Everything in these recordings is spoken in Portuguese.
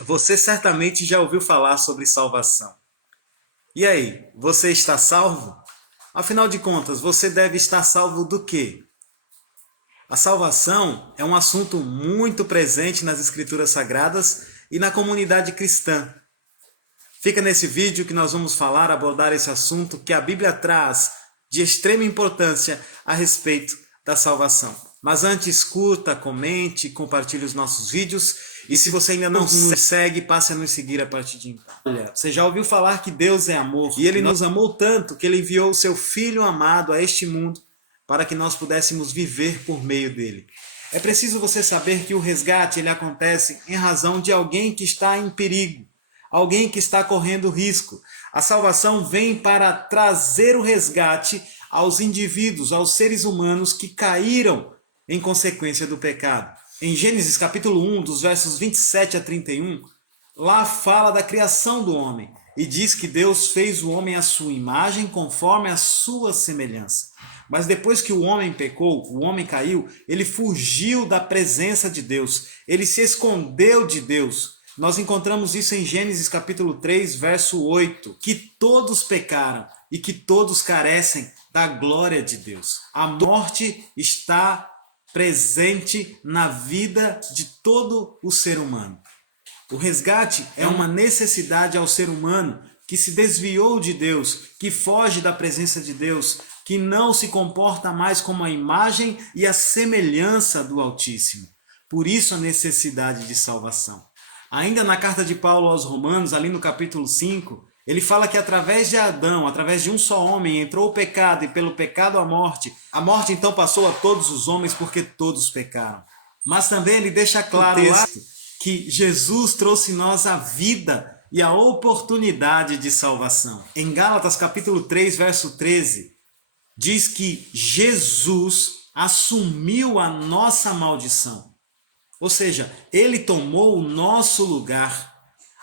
Você certamente já ouviu falar sobre salvação. E aí, você está salvo? Afinal de contas, você deve estar salvo do quê? A salvação é um assunto muito presente nas Escrituras Sagradas e na comunidade cristã. Fica nesse vídeo que nós vamos abordar esse assunto que a Bíblia traz de extrema importância a respeito da salvação. Mas antes, curta, comente, compartilhe os nossos vídeos. E se você ainda não nos segue, passe a nos seguir a partir de então. Olha, você já ouviu falar que Deus é amor? E Ele nos amou tanto que Ele enviou o Seu Filho amado a este mundo para que nós pudéssemos viver por meio dele. É preciso você saber que o resgate ele acontece em razão de alguém que está em perigo, alguém que está correndo risco. A salvação vem para trazer o resgate aos indivíduos, aos seres humanos que caíram em consequência do pecado. Em Gênesis capítulo 1, dos versos 27 a 31, lá fala da criação do homem e diz que Deus fez o homem à sua imagem conforme a sua semelhança. Mas depois que o homem pecou, o homem caiu, ele fugiu da presença de Deus, ele se escondeu de Deus. Nós encontramos isso em Gênesis capítulo 3, verso 8, que todos pecaram e que todos carecem da glória de Deus. A morte está presente na vida de todo o ser humano. O resgate é uma necessidade ao ser humano que se desviou de Deus, que foge da presença de Deus, que não se comporta mais como a imagem e a semelhança do Altíssimo. Por isso a necessidade de salvação. Ainda na carta de Paulo aos Romanos, ali no capítulo 5, ele fala que através de Adão, através de um só homem, entrou o pecado e pelo pecado a morte. A morte então passou a todos os homens porque todos pecaram. Mas também ele deixa claro que Jesus trouxe em nós a vida e a oportunidade de salvação. Em Gálatas capítulo 3, verso 13, diz que Jesus assumiu a nossa maldição. Ou seja, ele tomou o nosso lugar.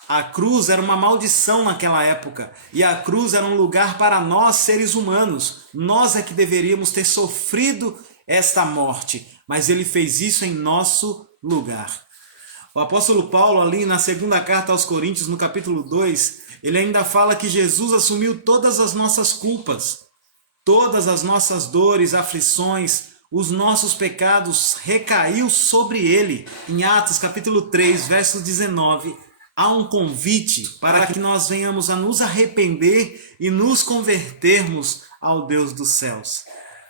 A cruz era uma maldição naquela época. E a cruz era um lugar para nós, seres humanos. Nós é que deveríamos ter sofrido esta morte. Mas ele fez isso em nosso lugar. O apóstolo Paulo, ali na segunda carta aos Coríntios, no capítulo 2, ele ainda fala que Jesus assumiu todas as nossas culpas, todas as nossas dores, aflições, os nossos pecados recaiu sobre ele. Em Atos capítulo 3, verso 19, há um convite para que nós venhamos a nos arrepender e nos convertermos ao Deus dos céus.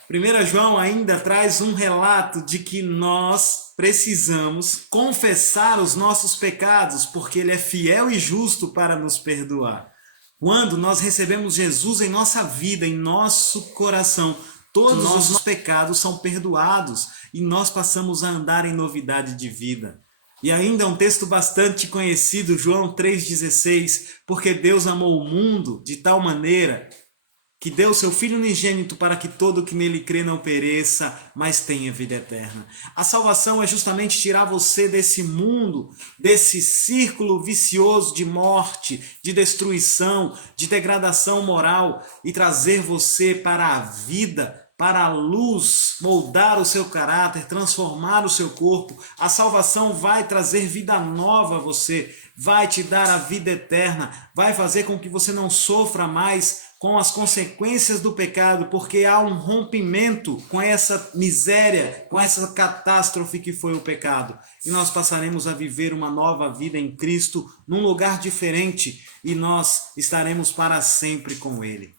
1 João ainda traz um relato de que nós precisamos confessar os nossos pecados, porque Ele é fiel e justo para nos perdoar. Quando nós recebemos Jesus em nossa vida, em nosso coração, todos os nossos pecados são perdoados e nós passamos a andar em novidade de vida. E ainda um texto bastante conhecido, João 3,16, porque Deus amou o mundo de tal maneira que deu seu Filho unigênito para que todo que nele crê não pereça, mas tenha vida eterna. A salvação é justamente tirar você desse mundo, desse círculo vicioso de morte, de destruição, de degradação moral e trazer você para a vida, para a luz, moldar o seu caráter, transformar o seu corpo. A salvação vai trazer vida nova a você, vai te dar a vida eterna, vai fazer com que você não sofra mais com as consequências do pecado, porque há um rompimento com essa miséria, com essa catástrofe que foi o pecado. E nós passaremos a viver uma nova vida em Cristo, num lugar diferente, e nós estaremos para sempre com Ele.